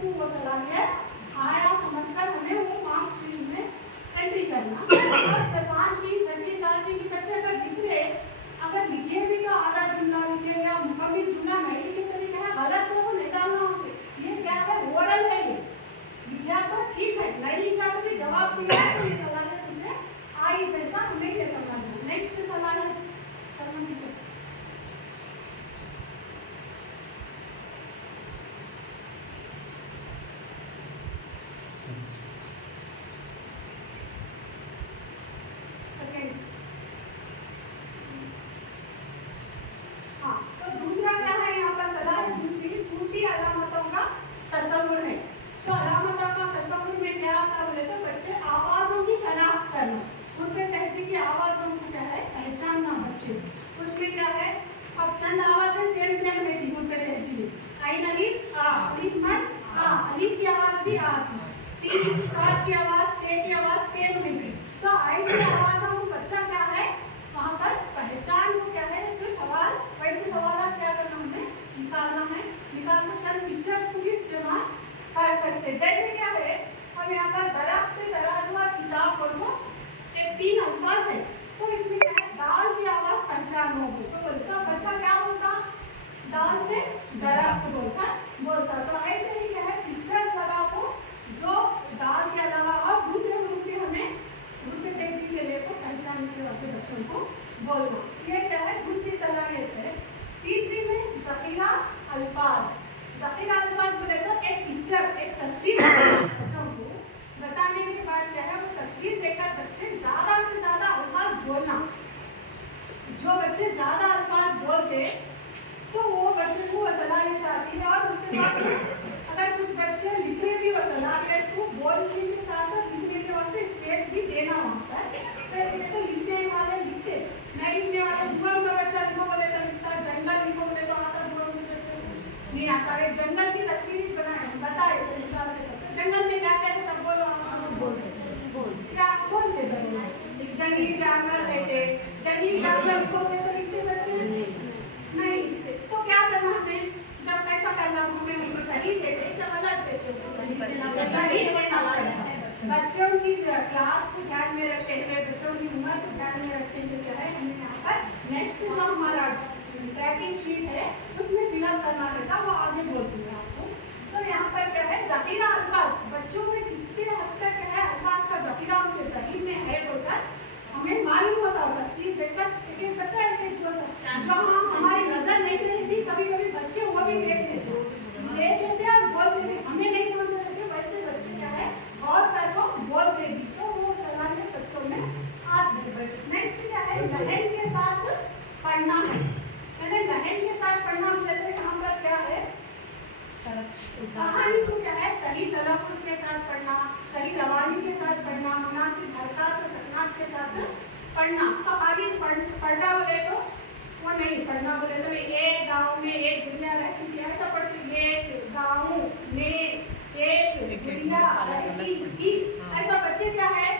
को वो सलाहियत आया समझकर हमें वो 5 स्ट्रीम में एंट्री करना। और 5वीं 6वीं 7वीं के बच्चे अगर लिख रहे, अगर लिखे भी तो आधा जुमला लिखे या मुकम्मल जुमला नहीं लिखे तो भी क्या गलत तो वो निकालना उसे। ये क्या है, ओरल है, ये लिखा तो ठीक है, नहीं लिखा तो भी जवाब दिया तो ये सलाहियत उसे आई, जैसा हमें ये सलाहियत। नेक्स्ट सलाहियत सलमान टीचर। उसमें क्या है, अब चंद आवाजें सेम रहती है उनके तहजीब में। आइन अलिफ आ, अलिफ मद आ, अलिफ की आवाज भी आ थी, सीन साद की आवाज से की आवाज सेम रहती। तो ऐसे आवाजों को बच्चा क्या है वहां पर पहचान को क्या है, तो सवाल वैसे सवाल क्या करना हमें निकालना है, निकाल कर चंद पिक्चर्स को भी इस्तेमाल कर सकते हैं। जैसे क्या है, अब यहाँ पर दरख्त दराज व किताब बोलो, ये 3 अल्फाज है, तो इसमें क्या है, दाल की आवाज पहचान होगी तो बोलता बच्चा क्या बोलता, दाल से दरख्त बोलता। तो ऐसे ही क्या है, पिक्चर्स लगा को जो दाल के अलावा और दूसरे ग्रुप के हमें ग्रुप के तहजीब के लिए को पहचानने के वास्ते बच्चों को बोलना। ये क्या है, दूसरी सलाहियत है। तीसरी में ज़ख़ीरा अल्फाज। ज़ख़ीरा अल्फाज बोले तो एक पिक्चर, एक तस्वीर बच्चों को बताने के बाद क्या है, वो तस्वीर देखकर बच्चे ज़्यादा से ज़्यादा अल्फाज बोलना। जो बच्चे ज़्यादा अल्फाज बोलते तो वो बच्चे को सलाहियत आती है। और उसके बाद अगर कुछ बच्चे लिखे भी वो सलाहियत को बोलने के साथ साथ लिखने के वास्ते स्पेस भी देना होता है। स्पेस देते तो लिखने वाले लिखते, नहीं लिखने वाले दुआ का बच्चा लिखो बोले तो लिखता, जंगल लिखो बोले तो आता, दुआ के बच्चे नहीं आता। एक जंगल की तस्वीर बनाए बताए तो मिसाल के तौर पर जंगल में क्या कहते तब बोलो, क्या बोलते बच्चे, एक जंगली जानवर रहते, जंगली जानवर को तो लिखते बच्चे नहीं लिखते। तो क्या करना हमें, जब ऐसा करना हमें उसे सही देते या गलत देते, बच्चों की क्लास को ध्यान में रखते हुए, बच्चों की उम्र को ध्यान में रखते हुए क्या है, हमें यहाँ पर नेक्स्ट जो हमारा ट्रैकिंग शीट है उसमें फिलअप करना रहता, वो आगे बोलती है आपको। तो यहाँ पर क्या है, ज़ख़ीरा अल्फाज, बच्चों में कितने हद तक है अल्फाज का ज़ख़ीरा उनके ज़हन में है बोलकर हमें मालूम होता है। तस्वीर देखकर एक बच्चा एक जो हमारी नज़र नहीं रहती, कभी-कभी बच्चे वो भी देख लेते और बोलते भी, हमें नहीं समझ रहते, वैसे बच्चे क्या है गौर करके बोलते भी, तो वो सलाहियत बच्चों में आती है। नेक्स्ट क्या है, लहन के साथ पढ़ना है। मैंने लहन के साथ पढ़ना मतलब यहाँ पर क्या है, कहानी को क्या है सही तलफ़ुज़ के साथ पढ़ना, सही रवानी के साथ पढ़ना, मुनासिब हरकत और सकनात के साथ पढ़ना। तो खाली पढ़ना बोले तो वो नहीं, पढ़ना बोले तो एक गांव में एक गुड़िया रहती थी, ऐसा पढ़ते एक गांव में एक गुड़िया रहती थी। ऐसा बच्चे क्या है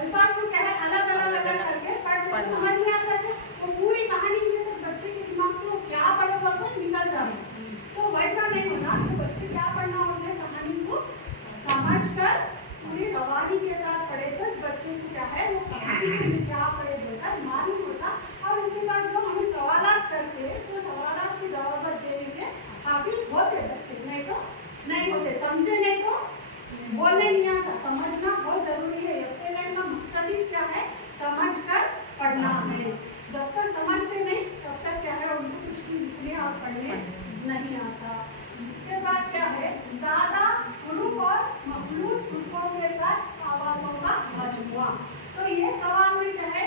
अल्फाज को क्या है अलग अलग करके पढ़ते, समझ में आता है वो पूरी कहानी में, तो बच्चे के दिमाग से वो क्या पढ़ेगा कुछ निकल जाए। तो वैसा नहीं होना, तो बच्चे क्या पढ़ना, उसे कहानी को समझकर पूरी रवानी के साथ पढ़े तो बच्चे को क्या है वो कहानी में क्या पढ़े बोलकर मालूम होता। और उसके बाद जो हमें सवालात करते तो सवालात के जवाब देने के काबिल होते बच्चे, नहीं तो नहीं होते। समझे नहीं तो बोलने नहीं आता, समझना बहुत जरूरी है। एफएलएन का मकसद ही क्या है, समझकर पढ़ना है। जब तक समझते नहीं तब तक क्या है उनको कुछ भी लिखने और पढ़ने नहीं आता। इसके बाद क्या है, ज़्यादा हुरूफ और मखलूत हुरूफों के साथ आवाज़ों का मजमुआ। तो ये सवाल में क्या है,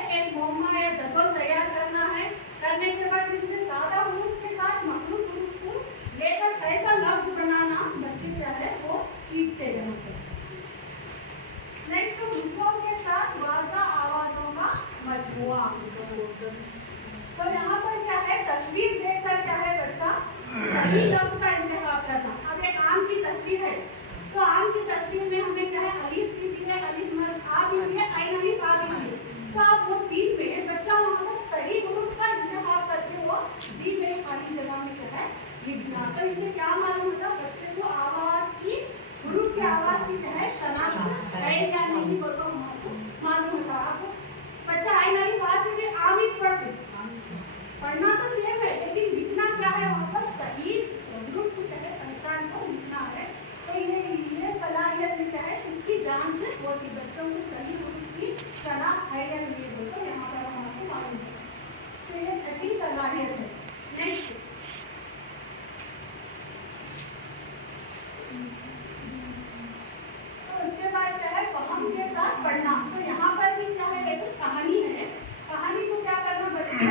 की आवाज की क्या है शनाख्त है या नहीं बोलो मालूम होगा आपको। बच्चा आई नाली वहां से भी आमिज पढ़ते पढ़ना तो सेम है लेकिन लिखना क्या है वहां पर सही ग्रुप को क्या है पहचान को लिखना है। तो ये सलाहियत में क्या है इसकी जांच होती बच्चों को सही ग्रुप की शनाख्त है या नहीं बोलते यहाँ पर हम आपको मालूम है। इसके लिए छठी सलाहियत है। नेक्स्ट उसके बाद क्या है फहम के साथ पढ़ना। तो यहाँ पर भी क्या है देखो कहानी है। कहानी को क्या करना बच्चे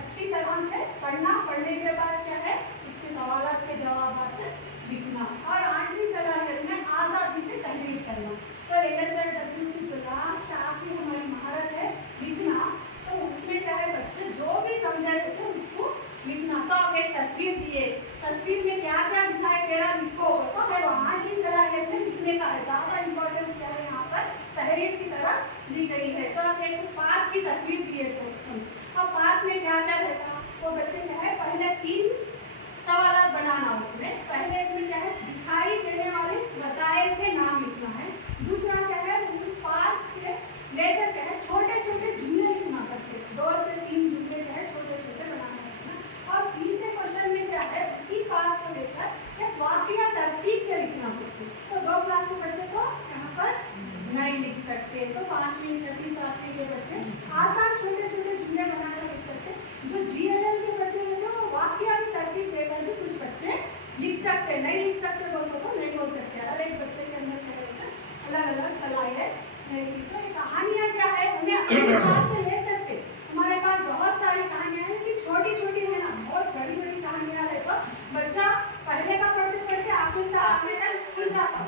अच्छी तरह से पढ़ना। पढ़ने के बाद क्या है इसके सवालात के जवाब लिखना। और 8वीं सलाहियत में आज़ादी से तहरीर करना। तो LSLW की जो लास्ट आखिरी हमारी महारत है लिखना। तो उसमें क्या है बच्चे जो भी समझाए थे उसको लिखना। तो आप एक तस्वीर दिए तस्वीर में क्या क्या दिखाई दे रहा लिखो। तो है वहाँ की सलाहियत में लिखने का है ज़्यादा इम्पोर्टेंस क्या है यहाँ पर तहरीर की तरह ली गई है। तो आप एक पार्क की तस्वीर दिए समझो। अब पार्क में क्या क्या रहता वो बच्चे क्या है पहले 3 सवालात बनाना। उसमें पहले इसमें क्या है दिखाई देने वाले वसाइल के नाम लिखना है। दूसरा क्या है उस पार्क के लेकर क्या है छोटे छोटे जुमले लिखना बच्चे 2 से 3 जुमले क्या है छोटे छोटे बनाना है। और तीसरे क्वेश्चन में क्या है उसी पार्क को लेकर एक वाकया तरतीब से लिखना बच्चे। तो 2 क्लास के बच्चे को यहाँ पर नहीं लिख सकते। तो 5वीं 6वीं 7वीं के बच्चे आसान छोटे छोटे जुमले बनाकर लिख सकते। जो GLL के बच्चे होते हैं वो वाकया की तरतीब देकर भी कुछ बच्चे लिख सकते। नहीं लिख सकते बोलो तो नहीं बोल सकते। हर एक बच्चे के अंदर क्या रहता है अलग अलग सलाहियत रहेगी। तो ये कहानियाँ क्या है उन्हें अपने हिसाब से ले सकते। हमारे पास बहुत सारी कहानियाँ हैं कि छोटी छोटी है ना बहुत बड़ी बड़ी कहानियाँ है। तो बच्चा पहले का पढ़ते पढ़ते आखिर तक भूल जाता।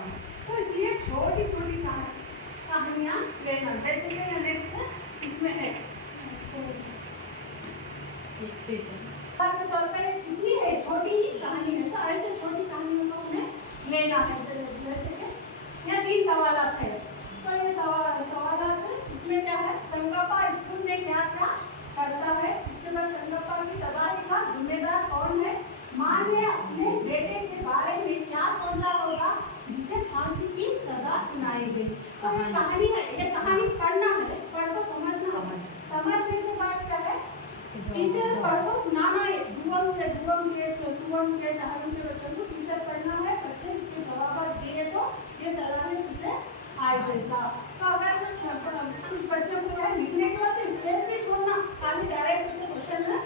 तो इसलिए छोटी छोटी कहानियाँ लेना। जैसे कि नेक्स्ट इसमें है तौर पर कितनी है छोटी ही कहानी है। तो ऐसे छोटी कहानियों को हमें लेना है। जैसे कि यहाँ 3 सवालात है। तो ये सवालात है इसमें क्या है संगप्पा स्कूल में क्या क्या करता है। इसके बाद संगप्पा की तबाही का जिम्मेदार कौन है। माँ ने अपने बेटे के बारे में क्या सोचा होगा जिसे फांसी की सजा सुनाई गई। तो ये कहानी है। ये कहानी पढ़ना है पढ़ को समझना। समझने के बाद क्या है टीचर पढ़ को सुनाना है। दुवम से दुवम के सुवम के चारों के बच्चों को टीचर पढ़ना है। बच्चे इसके जवाब दिए तो ये सलाहियत से आए जैसा। तो अगर कुछ बच्चों को है लिखने के बाद स्पेस भी छोड़ना खाली डायरेक्ट क्वेश्चन में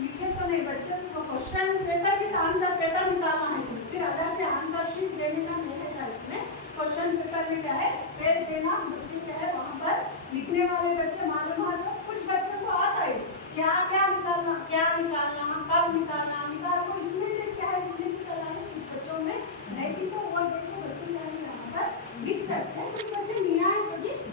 लिखे तो नहीं। बच्चे को क्वेश्चन पेपर भी आंसर पेपर निकालना है। फिर अदर से आंसर शीट देने का नहीं है। इसमें क्वेश्चन पेपर में क्या है स्पेस देना। बच्चे क्या है वहाँ पर लिखने वाले बच्चे मालूमात कुछ बच्चों को आता है क्या क्या निकालना कब निकालना निकाल। तो इसमें से क्या है लिखने की सलाहियत कुछ बच्चों में रहती। तो वो देखो बच्चे क्या है यहाँ पर लिख सकते हैं। कुछ बच्चे न्याय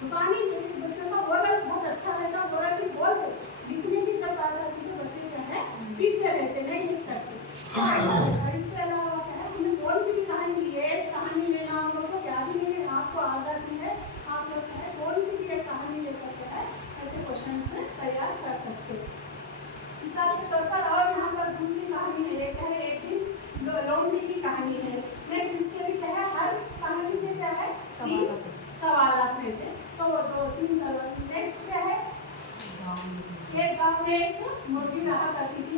जुबानी जो बच्चों का ओरल बहुत अच्छा रहता ओरल भी बोलते लिखने की जब बात आती तो बच्चे क्या है पीछे रहते नहीं लिख सकते। और इसके अलावा क्या है हमें कौन सी भी कहानी एज कहानी लेना हम लोग को याद ही नहीं है। आपको आज़ादी है आप लोग क्या है कौन सी भी एक कहानी लेकर क्या है ऐसे क्वेश्चन से तैयार कर सकते हो। मिसाल के तौर पर और यहाँ पर दूसरी कहानी है क्या है एक दिन लौंडी की कहानी है। नेक्स्ट इसके भी क्या है हर कहानी में क्या है 3 सवालात रहते हैं। तो 2-3 सवाल। नेक्स्ट क्या है एक गाँव में एक मुर्गी रहा करती थी।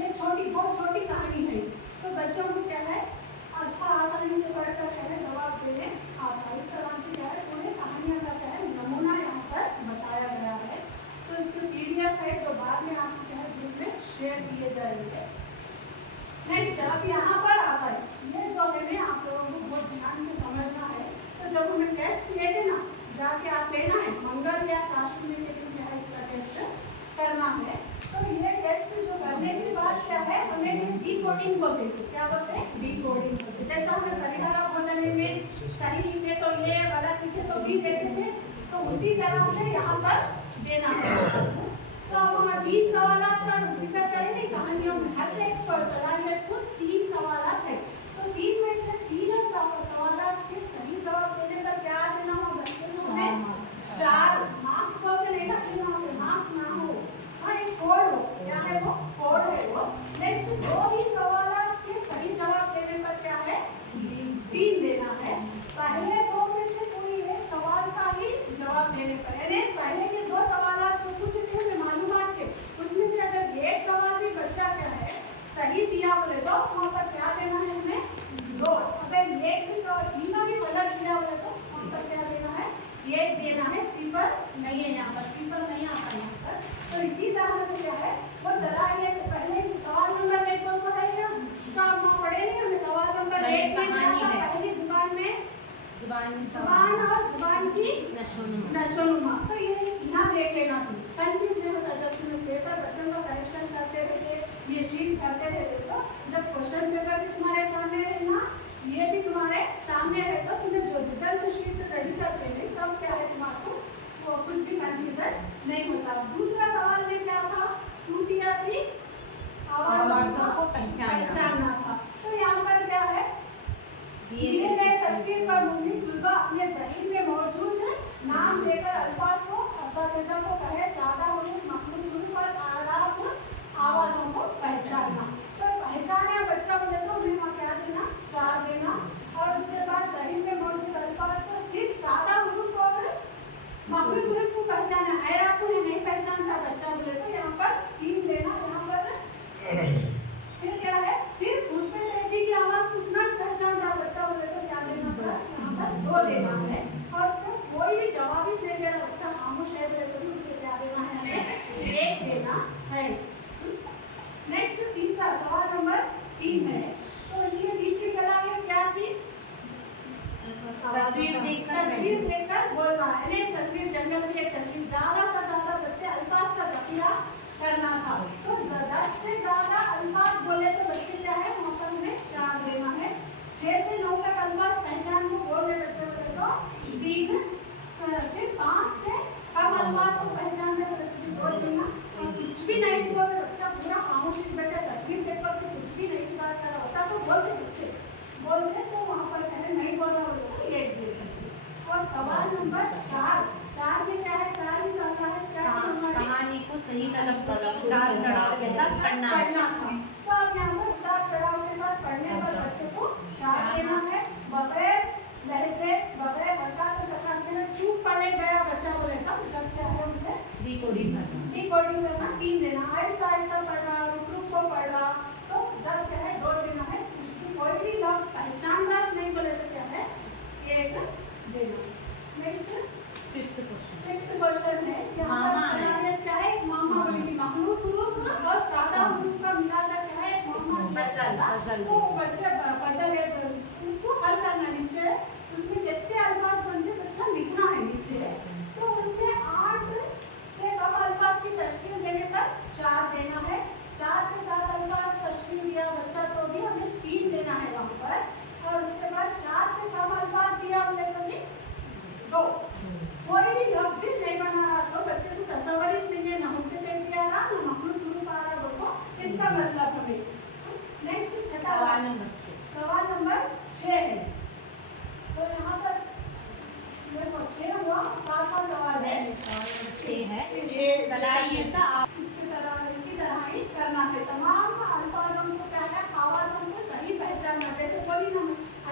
बहुत छोटी कहानी है। तो बच्चों को क्या है अच्छा आसानी से पढ़कर क्या है जवाब देने आता। इस तरह से क्या है पूरे कहानियों का क्या है नमूना यहाँ पर बताया गया है। तो इसके PDF है जो बाद में आपको क्या है ग्रुप में शेयर किए जाएंगे। नेक्स्ट अब यहाँ पर आता है ये जो है आप लोगों को बहुत ध्यान से समझना है। तो जब हमें टेस्ट लेते ना जाके आप लेना है मंगल या चाशुली के दिन क्या है इसका टेस्ट करना है। तो ये टेस्ट जो करने के बाद क्या है हमें डिकोडिंग बोलते हैं। क्या बोलते हैं डिकोडिंग बोलते हैं। जैसा हमें परिहार बोलने में सही लिखे तो ये गलत लिखे तो भी देते थे। तो उसी तरह से यहाँ पर देना है। तो अब हम 3 सवालात का जिक्र करेंगे कहानियों में। हर एक सलाहियत को 3 सवालात है। तो 3 में से 3 सवालात के सही जवाब देने पर क्या देना हो बच्चों को हमें 4 मार्क्स बोलते नहीं ना 3 मार्क्स ना हो। हाँ एक कोड हो क्या है वो कोड है वो। नेक्स्ट 2 ही सवालात के सही जवाब देने पर क्या है 3 देना है। पहले दो में से कोई एक सवाल का ही जवाब देने पर, यानी पहले के दो सवाल जो पूछे थे मैं मालूमात के, उसमें से अगर एक सवाल भी बच्चा क्या है सही दिया बोले तो वहाँ पर क्या देना है हमें 2। अगर एक भी सवाल तीनों भी गलत दिया बोले तो वहाँ पर क्या देना है 1 देना है। सिफर नहीं है यहाँ पर, सिफर नहीं आता यहाँ पर। तो इसी तरह से क्या है वो सलाह ये पहले सवाल नंबर 1 को पढ़ेगा तो आप वो पढ़े नहीं, हमें सवाल नंबर 1 में पहली जुबान में जुबान और जुबान की नशोनुमा। तो ये यहाँ देख लेना तुम कंफ्यूज नहीं होता जब तुम्हें पेपर बच्चों का करेक्शन करते रहते ये शीट करते रहते तो जब क्वेश्चन पेपर भी तुम्हारे सामने रहना ये भी तुम्हारे सामने रहता, तुम्हें जो रिजल्ट शीट रेडी करते हैं तब क्या है तुम्हारा वो कुछ भी कंफ्यूजन नहीं होता। दूसरा सवाल में क्या था सूतिया थी आवाज़ों को पहचानना था। तो यहाँ पर क्या है दिए गए तस्वीर पर मुन्नी तुलबा अपने शरीर में मौजूद नाम देकर अल्फाज को असातिज़ा को कहे सादा हुरूफ मखलूक हुरूफ और आराब आवाज़ों को पहचानना। तो पहचाने बच्चा बोले तो उन्हें वहाँ क्या देना 4 देना और उसके बाद शरीर में मौजूद अल्फाज को सिर्फ सादा हुरूफ और मखलूक हुरूफ को पहचाना, आराब को नहीं पहचानता बच्चा बोले तो यहाँ पर 3 देना। यहाँ पर फिर क्या है सिर्फ हुर्फ़े तेजी की आवाज़ को उतना पहचान रहा बच्चा बोले तो क्या देना पड़ा यहाँ पर 2 देना है। और उसको कोई भी जवाब ही नहीं दे रहा बच्चा खामोश है बोले तो भी उसे क्या देना है हमें 1 देना है। नेक्स्ट तीसरा सवाल नंबर 3 है। तो इसमें तीसरी सलाह क्या थी तस्वीर देखकर बोलना है। एक तस्वीर जंगल की एक तस्वीर ज़्यादा से ज़्यादा बच्चे अल्फाज का ज़ख़ीरा करना था। तो 10 से ज़्यादा अल्फाज बोले तो बच्चे क्या है वहाँ पर उन्हें 4 देना है। 6 से 9 तक अल्फाज पहचान को बोले बच्चे बोले तो 3। फिर 5 से कम अल्फाज को पहचान में बोल देना और कुछ भी नहीं बोले बच्चा पूरा खामोश बैठे तस्वीर देखकर तो कुछ भी नहीं बात कर रहा होता तो बोलते बच्चे बोलते तो वहाँ पर कहे नहीं बोल रहा होगा तो 1 दे सकते। और सवाल नंबर 4 में क्या है 4 ही सवाल है क्या कहानी को सही चढ़ाव के साथ पढ़ना था। तो अब यहाँ पर उतार चढ़ाव के साथ पढ़ने पर बच्चे को 4 देना है। बगैर लहजे बगैर हरकत सकते चुप पढ़े गया बच्चा बोलेगा जब क्या है उसे डिकोडिंग करना 3 देना। आहिस्ता आहिस्ता पढ़ना रुक को पढ़ना तो जब क्या है 2 देना है। कोई भी लफ्ज़ पहचानना नहीं बोले तो क्या है 1 देना। नेक्स्ट 5th क्वेश्चन है यहाँ पर सलाहियत क्या है मामा बोलेगी मखलूक हुरूफ और सादा हुरूफ का मिलाकर क्या है मामा पजल। तो बच्चे पजल है उसको हल करना नीचे उसमें कितने अल्फाज बनते बच्चा लिखना है नीचे। तो उसमें 8 से कम अल्फाज की तश्कील देने पर 4 देना है। 4 से 7 अल्फाज तश्कील दिया बच्चा तो भी हमें 3 देना है वहाँ पर। और उसके बाद 4 से कम अल्फाज दिया हमने तो भी 2। कोई भी लफ्ज़ नहीं बना रहा तो बच्चे को तसव्वुर ही नहीं है ना हुर्फ़े तेजी आ रहा ना मखलूक हुरूफ आ रहा बोलो इसका मतलब हमें। नेक्स्ट छठा सवाल नंबर 6 है। तो यहाँ पर देखो 6 हुआ 7वां सवाल है 6 सलाहियत इसकी तरह ही करना है। तमाम अल्फाजों को क्या है आवाज़ों को सही पहचानना। जैसे बोली ना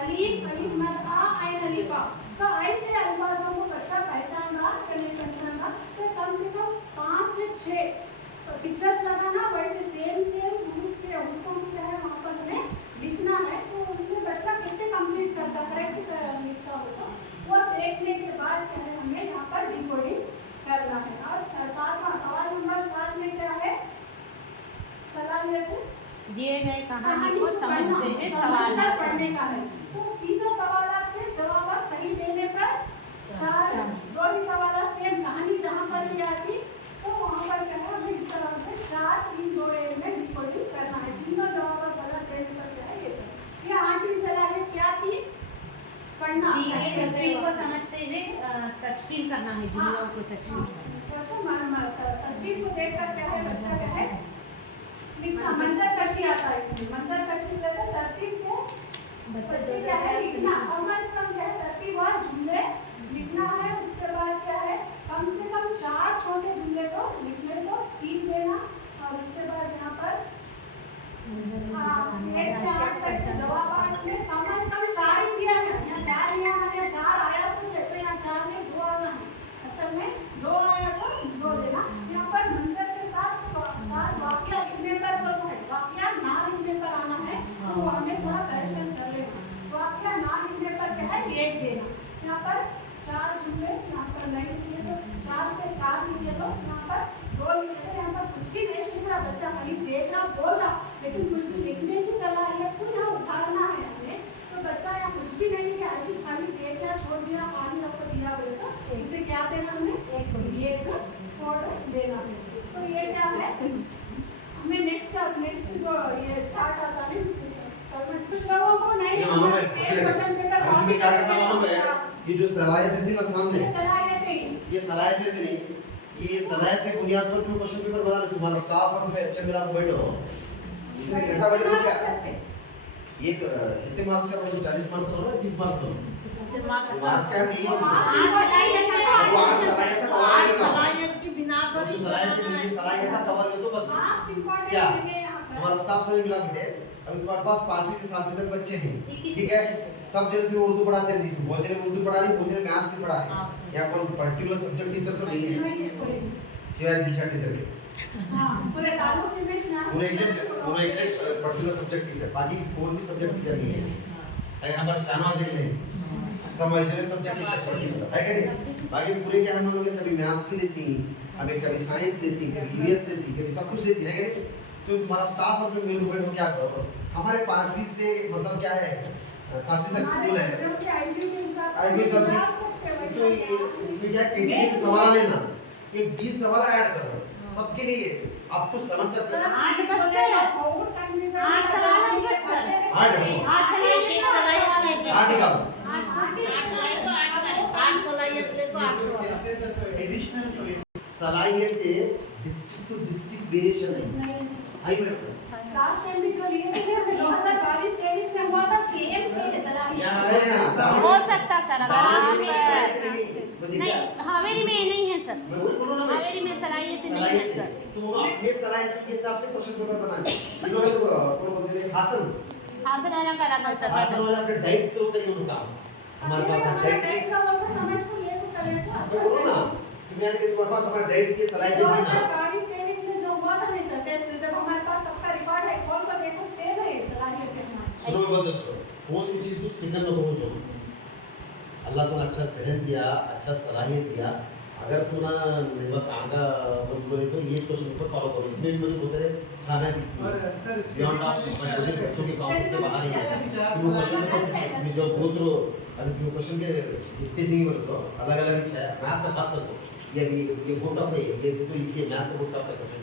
अलीफ मद आ ऐन अलीफा तो ऐसे अल्फाजों को बच्चा पहचानना कि नहीं पहचानना तो कम से कम 5 से 6 पिक्चर्स लगाना। वैसे सेम हुरूफ के हुरूफों को क्या है वहाँ पर हमें लिखना है। तो उसमें बच्चा कितने कंप्लीट करता करेक्ट लिखता हो तो वो देखने के बाद क्या है हमें यहाँ पर डिकोडिंग करना है। अच्छा 7वां सवाल नंबर 7 में क्या है सलाहियत दिए गए कहानी को समझते हुए सवाल पढ़ने का है। तो तीनों सवालात के जवाब सही देने पर 4 2 ही सवाल सेम कहानी जहाँ पर भी आती तो वहाँ पर क्या है हमें इस तरह से 4 3 2 1 में डिकोडिंग करना है। तीनों जवाब गलत देने पर क्या है ये 8वीं सलाहियत क्या थी पढ़ना तस्वीर को समझते हुए तश्कील करना है जुमलों को तश्कील तस्वीर को देखकर क्या है बच्चा क्या है लिखना। मंजर कशी आता है इसमें मंजर कशी कहते हैं तरतीब से बच्चे क्या है लिखना। कम से कम क्या है तरतीब और जुमले लिखना है। उसके बाद क्या है कम से कम 4 छोटे जुमले को लिखने को 3 देना। और उसके बाद यहाँ पर 1 से 8 तक जवाब में कम से कम 4 ही दिया है। यहाँ 4 ही एक देना। यहाँ पर 4 जुमले, यहाँ पर नहीं लिखे तो 4 से 4 लिखे तो यहाँ पर 2 लिखे तो यहाँ पर कुछ भी नहीं लिख रहा बच्चा, खाली देख रहा बोल रहा, लेकिन कुछ भी लिखने की सलाह है तो यहाँ उतारना है हमें। तो बच्चा यहाँ कुछ भी नहीं लिखा, ऐसे खाली देख रहा, छोड़ दिया, पानी आपको दिया बोले तो इसे क्या देना हमें? एक कोड देना है। तो ये क्या है हमें नेक्स्ट जो ये चार्ट आता है इसके साथ कुछ लोगों को नहीं मालूम है क्वेश्चन पेपर अभी तुम्हें क्या करना मालूम है? ये जो सलाहियत थी ना सामने, ये सलाहियत थी, ये सलाहियत के बुनियाद पर तुम क्वेश्चन पेपर बना लो। तुम्हारा स्टाफ और पे अच्छे मिला के बैठो, इतने घंटा बैठे तो क्या ये कितने मार्क्स का? 40 मार्क्स का होगा, 20 मार्क्स का मार्क्स का है ये सलाहियत की बिना पर जो सलाहियत है, ये सलाहियत का कवर है तो बस क्या हमारा स्टाफ सभी मिला के अभी तुम्हारे पास 5वीं से 7वीं तक बच्चे हैं, ठीक है? सब जगह तुम्हें उर्दू पढ़ाते हैं, बहुत जगह उर्दू पढ़ा रही, बहुत जगह मैथ्स भी पढ़ा रही, या कोई पर्टिकुलर सब्जेक्ट टीचर तो नहीं है सिवाय दिशा टीचर के। पूरे इंग्लिश पर्टिकुलर सब्जेक्ट टीचर, बाकी कोई भी सब्जेक्ट टीचर नहीं है। अगर हमारे शाहनवाज जी ने समझने सब्जेक्ट टीचर पर्टिकुलर है क्या नहीं? बाकी पूरे क्या हम लोग कभी मैथ्स भी लेती, कभी साइंस लेती, कभी ईवीएस लेती, कभी सब कुछ लेती है क्या नहीं? तो तुम्हारा स्टाफ और मेल बैठो क्या करो? हमारे 5वीं से मतलब क्या है 7वीं तक स्कूल है, आईबी सब्जेक्ट तो ये इसमें क्या कैसे सवाल लेना, एक 20 सवाल ऐड करो सबके लिए, आपको समझ तक 8 बस सर, 8 सवाल बस सर, 8 निकालो। 8 सलाहियत ले तो 8 सवाल। सलाहियत डिस्ट्रिक्ट टू डिस्ट्रिक्ट वेरिएशन है। आई बेटा लास्ट टाइम भी जो लिए थे हमें 2022-23 में हुआ था सेम हो सकता सर अगर नहीं हावेरी में नहीं है सर, हावेरी में सलाहियत नहीं है सर। तो अपने सलाहियत के हिसाब से क्वेश्चन पेपर बनाना। इन लोगों को कौन बोलते हैं हासन वाला का अलग है सर। हासन वाला पे डाइट तो करिए उनका, हमारे पास डाइट का वर्क समझ को ये तो करें तो अच्छा बोलो ना, तुम्हें आगे तुम्हारे पास हमारा डाइट से सलाहियत दी ना 2022-23 में जो हुआ था नहीं सर टेस्ट, जब हमारे पास सबका रिकॉर्ड है खोल कर देखो सेम है सलाहियत है हमारी। सुनो बात दोस्तों, कोई भी चीज को स्टिकर न पहुंचो। अल्लाह तुमने अच्छा सेहत दिया, अच्छा सलाहियत दिया, अगर तुमने निबक आगा बोले तो ये क्वेश्चन पेपर फॉलो करो। इसमें भी मुझे बहुत सारे खामियां दिखती हैं बियॉन्ड ऑफ बच्चों के काउंट के बाहर है। तुम क्वेश्चन पेपर में जो गोत्रो अभी तुम क्वेश्चन के इतने जिंग बोल लो अलग अलग है, मैथ्स का खास कर ये गोट ऑफ है, ये तो इसी मैथ्स का गोट ऑफ है क्वेश्चन।